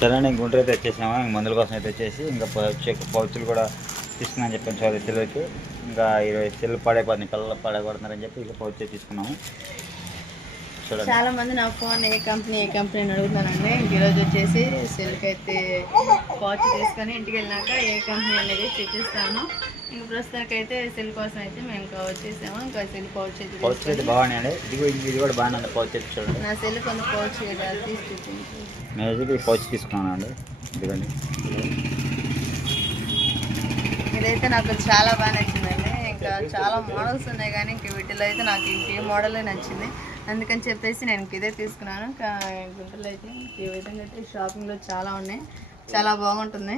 సరే నేను గుంటూరు అయితే వచ్చేసాము. ఇంక మందుల కోసం అయితే వచ్చేసి ఇంకా పౌచులు కూడా తీసుకున్నాను చెప్పాను చాలా సెల్లుకి. ఇంకా 20 సెల్లు పడైపోతుంది, పిల్లలు పడగొడుతున్నారని చెప్పి ఇక పౌచ్ తీసుకున్నాము. చాలా మంది నా ఫోన్ ఏ కంపెనీ అని అడుగుతానండి. ఈరోజు వచ్చేసి సెల్కి అయితే పౌచ్ తీసుకొని ఇంటికి వెళ్ళినాక ఏ కంపెనీ అనేది చూపిస్తాను. ఇంక ప్రస్తుతానికి అయితే సెల్ కోసం అయితే మేము ఇంకా వచ్చేసాము. ఇంకా సెల్ పౌచ్ అయితే బాగున్నాయండి. ఇది కూడా బాగుంది పౌచ్ అయితే చూడండి. నా సెల్ కొంత పౌచ్ తీసి చూపించి నేను ఈ పౌచ్ తీసుకున్నాను అండి. ఇదిగోండి, ఇదైతే నాకు చాలా బాగా నచ్చిందండి. ఇంకా చాలా మోడల్స్ ఉన్నాయి కానీ ఇంక వీటిలో అయితే నాకు ఇంకే మోడలే నచ్చింది. అందుకని చెప్పేసి నేను ఇదే తీసుకున్నాను. గుంటూరులో అయితే ఈ విధంగా అయితే షాపింగ్లో చాలా ఉన్నాయి, చాలా బాగుంటుంది.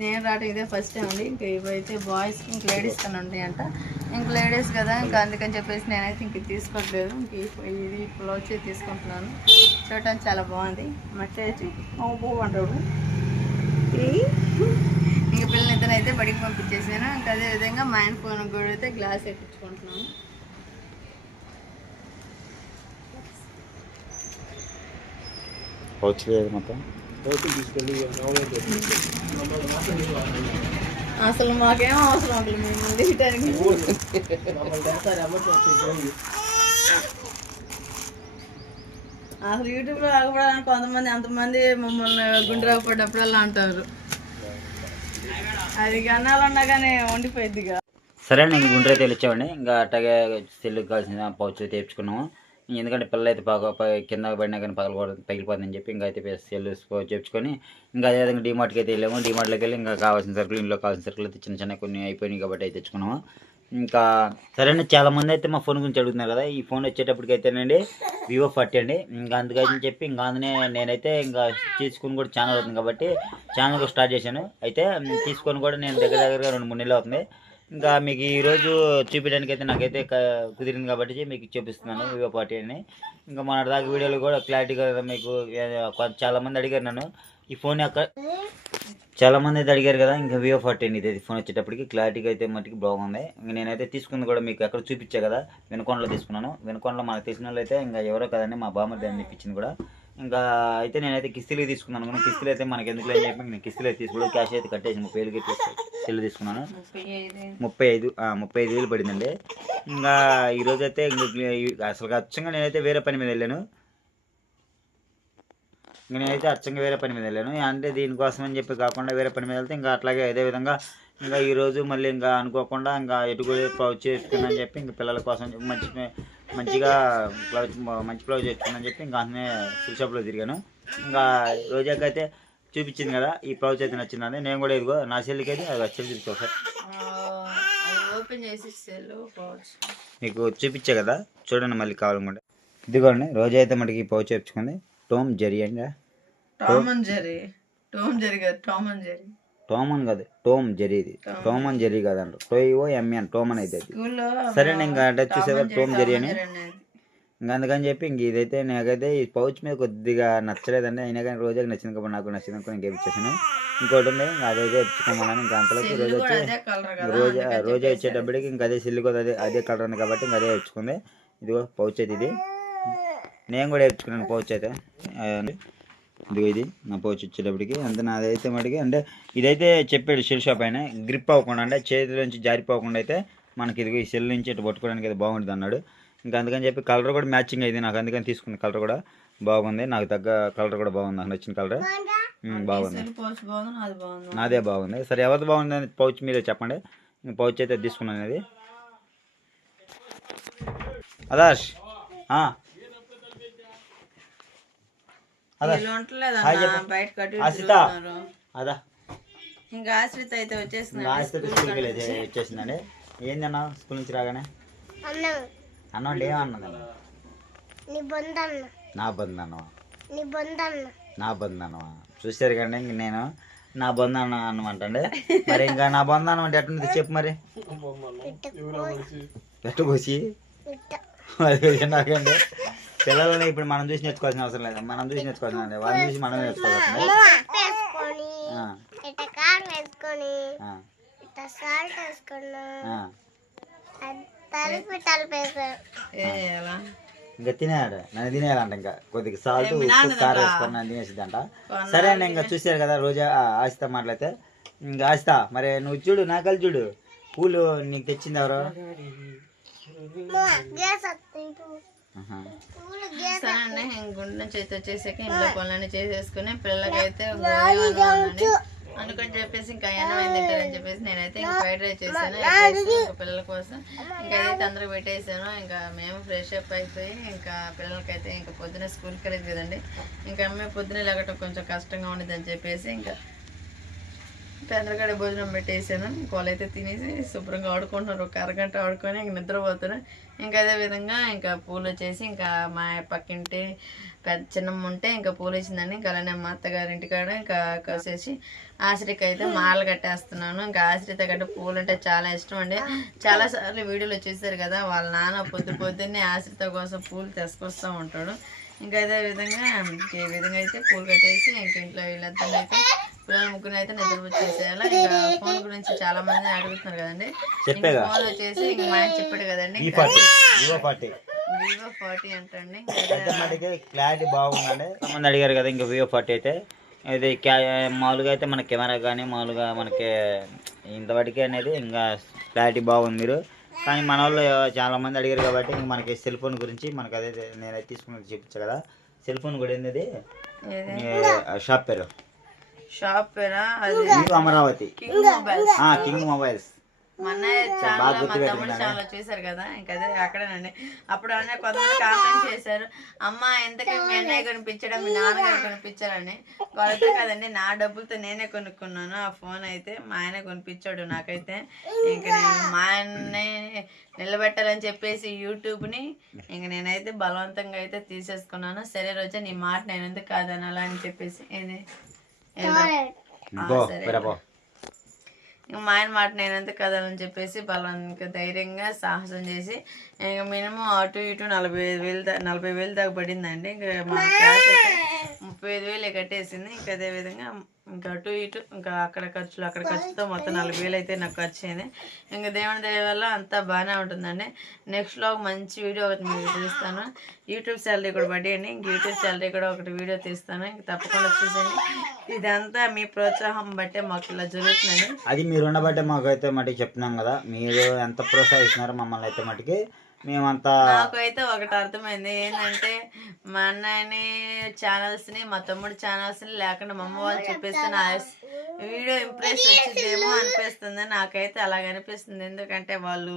నేను రావడం ఇదే ఫస్ట్ టైం అండి. ఇంకా ఇవైతే బాయ్స్కి ఇంక లేడీస్ కన్నా ఉంటాయి అంట. ఇంక లేడీస్ కదా, ఇంకా అందుకని చెప్పేసి నేనైతే ఇంక తీసుకోవట్లేదు. ఇంక ఇది ఇప్పుడు వచ్చి తీసుకుంటున్నాను. చూడటానికి చాలా బాగుంది. మట్టి వచ్చి అంటాడు. ఇంక పిల్లలు ఇద్దరైతే బడికి పంపించేసాను. ఇంకా అదేవిధంగా మా ఆయన ఫోన్ కూడా అయితే గ్లాస్ ఎక్కించుకుంటున్నాను. పౌచ్ లేదు మొత్తం. అసలు మాకేం అవసరం ఉంటుంది మేము దిగటానికి. అసలు యూట్యూబ్లో రాకపోవడానికి కొంతమంది అంతమంది మమ్మల్ని గుండె పడ్డప్పుడల్లా అంటారు. అది అన్నాలన్నా కానీ వండిపోయిద్దిగా. సరే నేను గుంటూరు అయితే వచ్చామండి. ఇంకా అట్టగే సెల్లుకి కావాల్సిన పౌచ్ అయితే తెచ్చుకున్నాము. ఎందుకంటే పిల్లలు అయితే కింద పడినా కానీ పగిలిపోతుందని చెప్పి ఇంకా అయితే సెల్లు తెచ్చుకొని ఇంకా అదేవిధంగా డీమార్ట్కి అయితే వెళ్ళాము. డీమార్ట్లోకి వెళ్ళి ఇంకా కావాల్సిన సరుకులు, ఇంట్లో కావాల్సిన సరుకులు అయితే చిన్న చిన్న కొన్ని అయిపోయినాయి కాబట్టి అయితే తెచ్చుకున్నాము. ఇంకా సరే చాలామంది అయితే మా ఫోన్ గురించి అడుగుతున్నారు కదా. ఈ ఫోన్ వచ్చేటప్పటికి అయితేనండి Vivo 40 అండి. ఇంకా అందుకని చెప్పి ఇంకా అందునే నేనైతే ఇంకా తీసుకుని కూడా ఛానల్ అవుతుంది కాబట్టి ఛానల్ కూడా స్టార్ట్ చేశాను. అయితే తీసుకొని కూడా నేను దగ్గరగా 2-3 నెలలు అవుతుంది. ఇంకా మీకు ఈరోజు చూపించడానికి అయితే నాకైతే కుదిరింది కాబట్టి మీకు చూపిస్తున్నాను Vivo 40 అని. ఇంకా మన దాకా వీడియోలు కూడా క్లారిటీగా మీకు చాలామంది అడిగారు నన్ను ఈ ఫోన్ చాలామంది అయితే అడిగారు కదా. ఇంకా Vivo 40 ఇది ఫోన్ వచ్చేటప్పటికి క్లారిటీగా అయితే మట్టికి బాగుంది. ఇంకా నేనైతే తీసుకుంది కూడా మీకు ఎక్కడ చూపించా కదా, వెనుకొండలో తీసుకున్నాను. వెనుకొండలో మనకు తెలిసిన వాళ్ళు అయితే ఇంకా ఎవరో కదండి మా బామ్మది అని ఇప్పించింది కూడా. ఇంకా అయితే నేనైతే కిస్తీలు తీసుకున్నాను. కానీ కిస్తీలు అయితే మనకి ఎందుకు లేని చెప్పి నేను కిస్తీలు అయితే తీసుకోవడం క్యాష్ అయితే కట్టేసి 30,000కి సెల్ తీసుకున్నాను. 35,000 పడిందండి. ఇంకా ఈరోజు అయితే అసలు అచ్చంగా నేనైతే వేరే పని మీద వెళ్ళాను. నేనైతే అచ్చంగా వేరే పని మీద వెళ్ళాను. అంటే దీనికోసం అని చెప్పి కాకుండా వేరే పని మీద వెళ్తే ఇంకా అట్లాగే అదేవిధంగా ఇంకా ఈరోజు మళ్ళీ ఇంకా అనుకోకుండా ఇంకా ఎటుకూడి పౌచ్ చేసుకుందని చెప్పి ఇంకా పిల్లల కోసం మంచిగా మంచి బ్లౌజ్ చేసుకుందని చెప్పి ఇంకా అందునే ఫుల్ షాప్లో తిరిగాను. ఇంకా రోజాకైతే చూపించింది కదా ఈ పౌచ్ అయితే నచ్చిందండి. నేను కూడా ఇదిగో నా సెల్కి అయితే అది వచ్చి తిరిగి ఒకసారి ఓపెన్ చేసి మీకు చూపించే కదా, చూడండి మళ్ళీ కావాలనుకుంటే. ఇదిగోండి రోజా అయితే మనకి పౌచ్ తెచ్చుకుంది. టోమ్ జెరీ అండి. టామ్ అండ్ జెరీ ఇది టోమ్ అండ్ జెరీ కాదంట. TOMN టోమ్ అని అయితే సరే ఇంకా టచ్ చేసేదా టోమ్ జెరీ అని. ఇంకా అందుకని చెప్పి ఇంక ఇదైతే నాకైతే ఈ పౌచ్ మీద కొద్దిగా నచ్చలేదండి. అయినా కానీ రోజాకి నచ్చింది కాబట్టి నాకు నచ్చింది అనుకుని ఇంకేం ఇచ్చేసాను. ఇంకోటి ఉంది అదైతే తెచ్చుకోమన్నాను. ఇంకా అంతలోకి రోజా వచ్చేటప్పటికి ఇంకా అదే సిల్లు కూడా అదే కలర్ ఉంది కాబట్టి ఇంకా అదే తెచ్చుకుంది. ఇదిగో పౌచ్ అయితే ఇది నేను కూడా తెచ్చుకున్నాను పౌచ్ అయితే. ఇదిగో ఇది నా పౌచ్ వచ్చేటప్పటికి అంతే. నాదైతే మటుకి అంటే ఇదైతే చెప్పాడు సెల్ షాప్ అయినా గ్రిప్ అవ్వకుండా అంటే చేతిలో నుంచి జారిపోకుండా అయితే మనకి ఇదిగో ఈ సెల్ నుంచి ఇటు పట్టుకోవడానికి అయితే బాగుంటుంది అన్నాడు. ఇంకా అందుకని చెప్పి కలర్ కూడా మ్యాచింగ్ అయింది నాకు. అందుకని తీసుకున్న కలర్ కూడా బాగుంది, నాకు తగ్గ కలర్ కూడా బాగుంది, నాకు నచ్చిన కలర్ బాగుంది, నాదే బాగుంది. సరే ఎవరిది బాగుంది అని పౌచ్ మీరే చెప్పండి. పౌచ్ అయితే తీసుకున్నాను. అది అదాష్ ఇంకా ఆశ్రిత అయితే వచ్చేసిందండి. ఏందన్నా స్కూల్ నుంచి రాగానే అన్నం ఏమన్నది? నా బంధు అన్నవా చూసారు కండి. ఇంక నేను నా బంధు అన్నమాట. మరి ఇంకా నా బంధు అన్నం అంటే ఎట్టుంది చెప్పు మరి. పెట్టబోసి నాకండి పిల్లలని ఇప్పుడు మనం చూసి నేర్చుకోవాల్సిన అవసరం లేదు. మనం చూసి నేర్చుకోవాల్సిన వాళ్ళని చూసి మనం నేర్చుకోవాల్సింది. ఇంకా తినేయాడు, నన్ను తినేయాలంట. ఇంకా కొద్దిగా సాల్ట్ ఉప్పు కారం వేసుకొని నన్ను తినేసిద్దంట. సరే అండి, ఇంకా చూసారు కదా రోజా ఆశతో మాట్లాడితే. ఇంకా ఆశిత మరి నువ్వు చూడు, నాకలు చూడు, పూలు నీకు తెచ్చింది ఎవరు? సరే అండి, గుండె నుంచి అయితే వచ్చేసాక ఇంట్లో పనులన్నీ చేసేసుకుని పిల్లలకైతే అనుకొని చెప్పేసి ఇంకా అన్నం ఏం తింటారని చెప్పేసి నేనైతే ఇంకా ఫ్రైడ్ రైస్ చేశాను. ఇంకా పిల్లల కోసం ఇంకా అదైతే అందరూ పెట్టేసాను. ఇంకా మేము ఫ్రెష్ అప్ అయిపోయి ఇంకా పిల్లలకైతే ఇంకా పొద్దున స్కూల్కి వెళ్ళేది కదండి. ఇంకా అమ్మాయి పొద్దున లేకటం కొంచెం కష్టంగా ఉండేది అని చెప్పేసి ఇంకా పెందరగడ భోజనం పెట్టేసాను. వాళ్ళైతే తినేసి శుభ్రంగా ఆడుకుంటున్నారు. ఒక అరగంట ఆడుకొని ఇంక నిద్రపోతున్నారు. ఇంకా అదే విధంగా ఇంకా పూలు వచ్చేసి ఇంకా మా పక్కింటి చిన్నమ్మ ఉంటే ఇంకా పూలు ఇచ్చిందండి. ఇంకా అలానే మా అత్తగారింటికాడ ఇంకా కోసేసి ఆశ్రికి అయితే మాలలు కట్టేస్తున్నాను. ఇంకా ఆశ్రిత గట్ట పూలు అంటే చాలా ఇష్టం అండి. చాలాసార్లు వీడియోలో చూసారు కదా, వాళ్ళ నాన్న పొద్దున్నే ఆశ్రిత కోసం పూలు తీసుకొస్తూ ఉంటాడు. ఇంకా అదే విధంగా ఈ విధంగా అయితే పూలు కట్టేసి ఇంక ఇంట్లో వీళ్ళంతా అయితే పిల్లల ముగ్గురు అయితే నిద్ర వచ్చేసేయాలి. ఇంకా ఫోన్ గురించి చాలా మంది అడుగుతున్నారు కదండి. ఫోన్ వచ్చేసి ఇంక మా ఆయన చెప్పాడు కదండి, Vivo 40 అంటండి. క్లారిటీ బాగుందండి. మంది అడిగారు కదా, ఇంకా Vivo 40 అయితే ఇది మామూలుగా అయితే మన కెమెరా కానీ మామూలుగా మనకి ఇంతవరకు అనేది ఇంకా క్లారిటీ బాగుంది మీరు. కానీ మన వాళ్ళు చాలా మంది అడిగారు కాబట్టి ఇంక మనకి సెల్ ఫోన్ గురించి మనకు అదే నేనైతే తీసుకున్నది చూపించా కదా. సెల్ ఫోన్ కూడా ఏంది షాప్ పేరు అమరావతి కింగ్ మొబైల్స్. మన ఛానల్ మా తమ్ముడు ఛానల్ చూసారు కదా, ఇంకా అదే అక్కడేనండి. అప్పుడు అన్న కొంతమంది కామెంట్ చేశారు, అమ్మ ఎంతకీ మీ అన్నయ్య కొనిపించడం మీ నాన్నగారు కొనిపించారని. వాళ్ళతో కదండి, నా డబ్బులతో నేనే కొనుక్కున్నాను ఆ ఫోన్ అయితే. మా ఆయన కొనిపించాడు నాకైతే. ఇంకా నేను మా ఆయన్నే నిలబెట్టాలని చెప్పేసి యూట్యూబ్ని ఇంక నేనైతే బలవంతంగా అయితే తీసేసుకున్నాను. సరే రోజా నీ మాట నేను ఎందుకు కాదనాలా అని చెప్పేసి ఇంక మా ఆయన మాట నేను ఎందుకు కదాలని చెప్పేసి బలంగా ధైర్యంగా సాహసం చేసి ఇంక మినిమం అటు ఇటు 40,000 దాకా పడిందండి. ఇంకా మా క్లాస్ అయితే 35,000 కట్టేసింది. ఇంకా అదేవిధంగా ఇంకా అటు ఇటు ఇంకా అక్కడ ఖర్చుతో మొత్తం 40,000 అయితే నాకు ఖర్చు అయింది. ఇంకా దేవుని దయ వల్ల అంతా బాగానే ఉంటుందండి. నెక్స్ట్లో ఒక మంచి వీడియో ఒకటి మీకు తీస్తాను. యూట్యూబ్ శాలరీ కూడా పడేయండి. ఇంక యూట్యూబ్ శాలరీ కూడా ఒకటి వీడియో తీస్తాను. ఇంక తప్పకుండా చూసేయండి. ఇదంతా మీ ప్రోత్సాహం బట్టే మాకు ఇలా జరుగుతుందండి. అది మీరు ఉండబట్టే మాకు అయితే మటుకు చెప్తున్నాం కదా, మీరు ఎంత ప్రోత్సహిస్తున్నారు మమ్మల్ని అయితే మటుకి మేమంతా. నాకైతే ఒకటి అర్థమైంది ఏంటంటే, మా అన్నయ్యని ఛానల్స్ని మా తమ్ముడు ఛానల్స్ని లేకుండా మా అమ్మ వాళ్ళు చెప్పేస్తే నా వీడియో ఇంప్రెస్ వచ్చిందేమో అనిపిస్తుంది. నాకైతే అలాగ అనిపిస్తుంది. ఎందుకంటే వాళ్ళు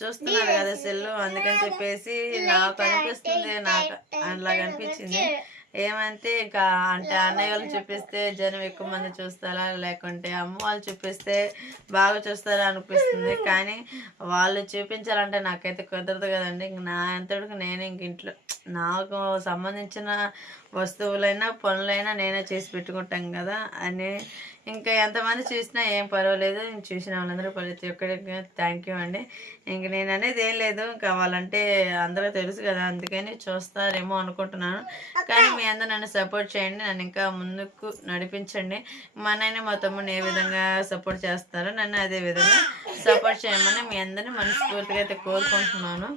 చూస్తున్నారు కదా సెల్లు, అందుకని చెప్పేసి నాకు అనిపిస్తుంది. నాకు అలాగ అనిపించింది. ఏమంటే ఇంకా అంటే అన్నయ్య వాళ్ళు చూపిస్తే జనం ఎక్కువ మంది చూస్తారా, లేకుంటే అమ్మ వాళ్ళు చూపిస్తే బాగా చూస్తారా అనిపిస్తుంది. కానీ వాళ్ళు చూపించాలంటే నాకైతే కుదరదు కదండి. ఇంక నా అంతటికి నేనే ఇంక ఇంట్లో నాకు సంబంధించిన వస్తువులైనా పనులైనా నేనే చేసి పెట్టుకుంటాం కదా అని. ఇంకా ఎంతమంది చూసినా ఏం పర్వాలేదు. చూసిన వాళ్ళందరూ ప్రతి ఒక్కరికి థ్యాంక్ యూ అండి. ఇంక నేను అనేది ఏం లేదు, కావాలంటే అందరూ తెలుసు కదా, అందుకని చూస్తారేమో అనుకుంటున్నాను. కానీ మీ అందరూ నన్ను సపోర్ట్ చేయండి, నన్ను ఇంకా ముందుకు నడిపించండి. మా నాయన మా తమ్ముడిని ఏ విధంగా సపోర్ట్ చేస్తారో నన్ను అదే విధంగా సపోర్ట్ చేయమని మీ అందరినీ మనస్ఫూర్తిగా అయితే కోరుకుంటున్నాను.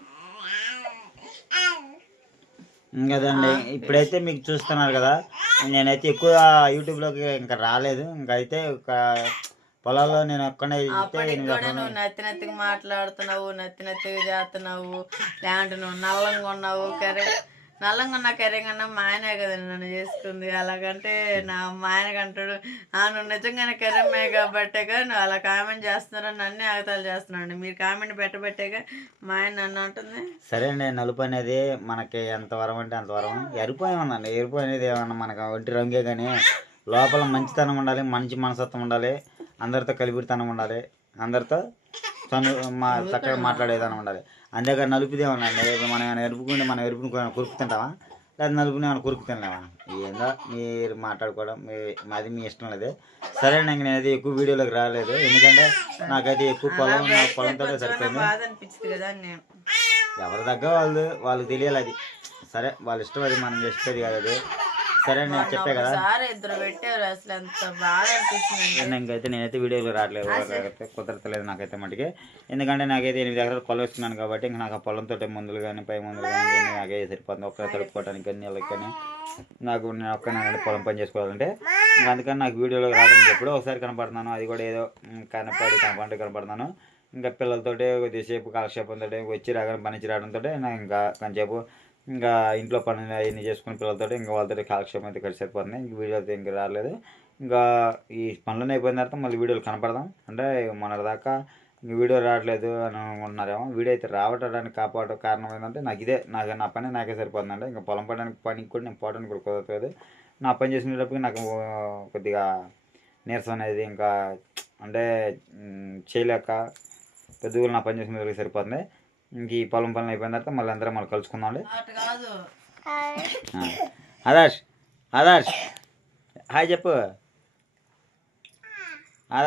కదండి, ఇప్పుడైతే మీకు చూస్తున్నారు కదా, నేనైతే ఎక్కువ యూట్యూబ్లోకి ఇంకా రాలేదు. ఇంకా అయితే ఒక పొలాల్లో నేను ఒక్కనే నువ్వు నత్తిగా మాట్లాడుతున్నావు, నత్తిగా చేస్తున్నావు, లేదంటే నువ్వు నల్లంగా ఉన్నావు, నల్లంగా ఉన్నా కర్రీగా ఉన్నా మా ఆయనే కదండి నన్ను చేసుకుంది. అలాగంటే మా ఆయనకు అంటాడు, నువ్వు నిజంగానే కర్రమ్మే కాబట్టేగా నువ్వు అలా కామెంట్ చేస్తున్నారని నన్నే ఆగతాలు చేస్తున్నాడు. మీరు కామెంట్ పెట్టబట్టేగా మా ఆయన నన్ను అంటుంది. సరే అండి, నలుపు అనేది మనకి ఎంత వరం అంటే అంత వరం. ఎరుపు ఏమన్నా ఎరుపు అనేది ఏమన్నా మనకు ఒంటి రంగే, కానీ లోపల మంచితనం ఉండాలి, మంచి మనస్తత్వం ఉండాలి, అందరితో కలిపితనం ఉండాలి, అందరితో చక్కగా మాట్లాడేదనం ఉండాలి. అంతేకాదు నలుపుదే ఉండండి. మనం ఏమైనా ఎరుపుకుంటే మనం ఎరుపుని కురుకుతుంటావా, లేదా నలుపుని ఏమైనా కురుకు తినలేవా? ఏందో మీరు మాట్లాడుకోవడం మాది మీ ఇష్టం లేదు. సరే అండి, ఇంక నేనైతే ఎక్కువ వీడియోలోకి రాలేదు, ఎందుకంటే నాకైతే ఎక్కువ పొలంతో సరిపోయింది. ఎవరి దగ్గర వాళ్ళకి తెలియాలి అది. సరే వాళ్ళ ఇష్టం, అది మనం చెప్పేది కాదు అది. సరే నేను చెప్పే కదా ఒకసారి ఇద్దరు పెట్టారు అసలు ఎంత బాగా అనిపించింది. ఇంకైతే నేనైతే వీడియోలో రావట్లేదు, కుదరతలేదు నాకైతే మటుకి. ఎందుకంటే నాకైతే 8 ఎకరాలు పొలం వేస్తున్నాను కాబట్టి ఇంకా నాకు ఆ పొలంతో మందులు కానీ పై మందులు కానీ నాకే సరిపోతుంది. ఒక్క తడుపుకోవడానికి కానీ నీళ్ళకి కానీ నాకు నేను ఒక్క పొలం పని చేసుకోవాలంటే అందుకని నాకు వీడియోలో రావడానికి ఎప్పుడో ఒకసారి కనపడుతున్నాను. అది కూడా ఏదో కనపడుతున్నాను. ఇంకా పిల్లలతోటి కొద్దిసేపు కాలక్షేపంతో వచ్చి రాగానే పనిచి రావడంతో నాకు ఇంకా కొంచెంసేపు ఇంకా ఇంట్లో పనులు అవన్నీ చేసుకుని పిల్లలతో ఇంకా వాళ్ళతో కాలక్షేపం అయితే కలిసి సరిపోతుంది. ఇంక వీడియో అయితే ఇంకా రాలేదు. ఇంకా ఈ పనులు అయిపోయిన తర్వాత మళ్ళీ వీడియోలు కనపడదాం అంటే మొన్నటిదాకా ఇంక వీడియో రావట్లేదు అని అనుకుంటున్నారేమో. వీడియో అయితే రావడానికి కారణం ఏంటంటే నాకు ఇదే నా పని నాకే సరిపోతుందంటే ఇంకా పొలం పనికి కూడా నేను పోవడానికి కూడా కుదరలేదు. నా పని చేసుకునేటప్పటికి నాకు కొద్దిగా నీరసం అనేది ఇంకా అంటే చేయలేక పెద్దగా నా పని చేసుకునే సరిపోతుంది. ఇంక ఈ పొలం పనులు అయిపోయిన తర్వాత మళ్ళీ అందరం మళ్ళీ కలుసుకుందాం. ఆదర్శ్ హాయ్ చెప్పు.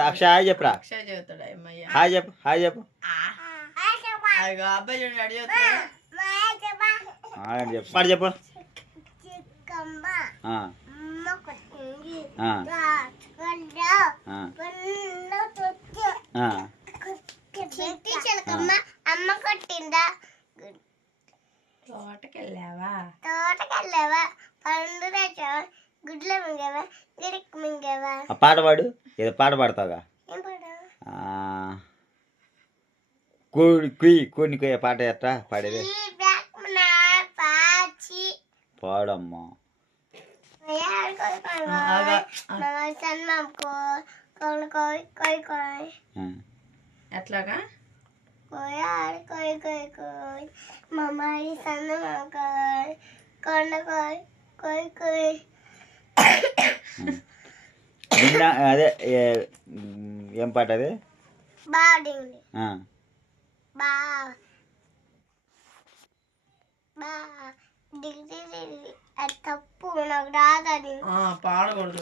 అక్షయ్ హాయ్ చెప్పురా. హాయ్ చెప్పు. చెప్పు పాడు చెప్పు. అమ్మ కొట్టిందా? తోటకెళ్ళావా? పండు తెచ్చావా? గుడ్లు మింగావా? గిరికి మింగావా? పాట పాడు. ఏదో పాట పాడతావుగా. ఏం పాడు? కోడిని కొయ్య పాట ఎట్టా పాడేది? పాడమ్మా. ఎట్లాగా అదే ఏం పాట అది? తప్పు నాకు రాదని పాడకూడదు.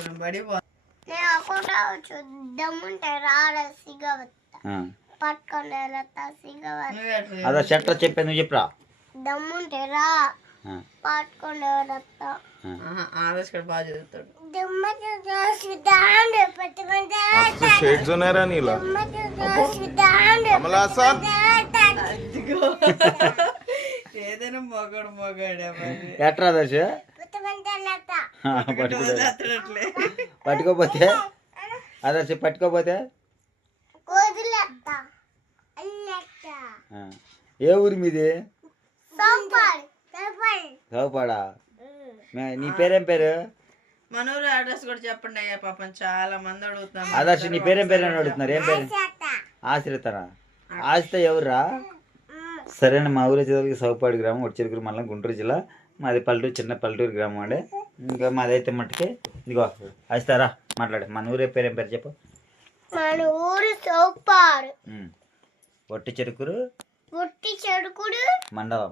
నేను అకౌంట్ దమ్ముంటే రాడా సిగవత్తా పట్టుకొని సిగవత్తా. అదే చెట్ల చెప్పే నువ్వు చెప్పురా. దమ్ముంటే రా పట్టుకొని వస్తా. ఆదర్శ్ బాగా చదువుతాడు. ఏదైనా మొగాడే ఎట్రా దశ పట్టుకోపోతే ఆదర్శ పట్టుకోపోతే ఏ ఊరి మీది? సౌపాడా. నీ పేరేం పేరు? మనూరు అడ్రస్ కూడా చెప్పండి అయ్యా, పాపం చాలా మంది అడుగుతున్నారు. ఆదర్శ నీ పేరేం పేరు అని అడుగుతున్నారు. ఏం పేరు? ఆశ్రితనా? ఆశ్రిత ఎవర్రా? సరేనా, మా ఊరు వచ్చేసరికి సౌపాడు గ్రామం, ఒడిచెరుకూరు మండలం, గుంటూరు జిల్లా. మాది పల్లెటూరు, చిన్న పల్లెటూరు గ్రామం అండి. ఇంకా మాదైతే మట్టుకి ఇదిగో ఆస్తారా మాట్లాడు. మన ఊరే పేరేం పేరు చెప్పు. మన ఊరు సౌపాడు, ఒట్టిచెరుకూరు మండలం,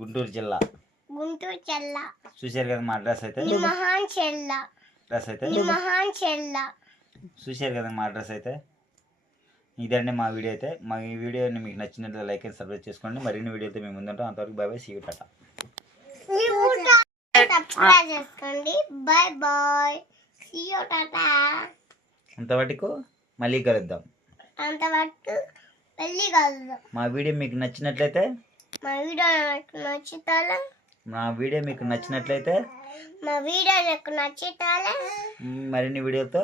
గుంటూరు జిల్లా. చూశారు కదా మా అడ్రస్ అయితే. చూశారు కదా మా అడ్రస్ అయితే. ఇదండి మా వీడియో అయితే. మా ఈ వీడియోని మీకు నచ్చినట్లయితే లైక్ అండ్ సబ్స్క్రైబ్ చేసుకోండి. మరిన్ని వీడియోతో మేము ముందుంటాం. అంతవరకు bye bye, see you, tata. అంతవరకు మళ్ళీ కలుద్దాం. మా వీడియో మీకు నచ్చినట్లయితే మరిన్ని వీడియోతో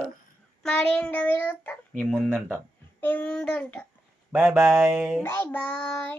మీ ముందుంటాం. Bye bye.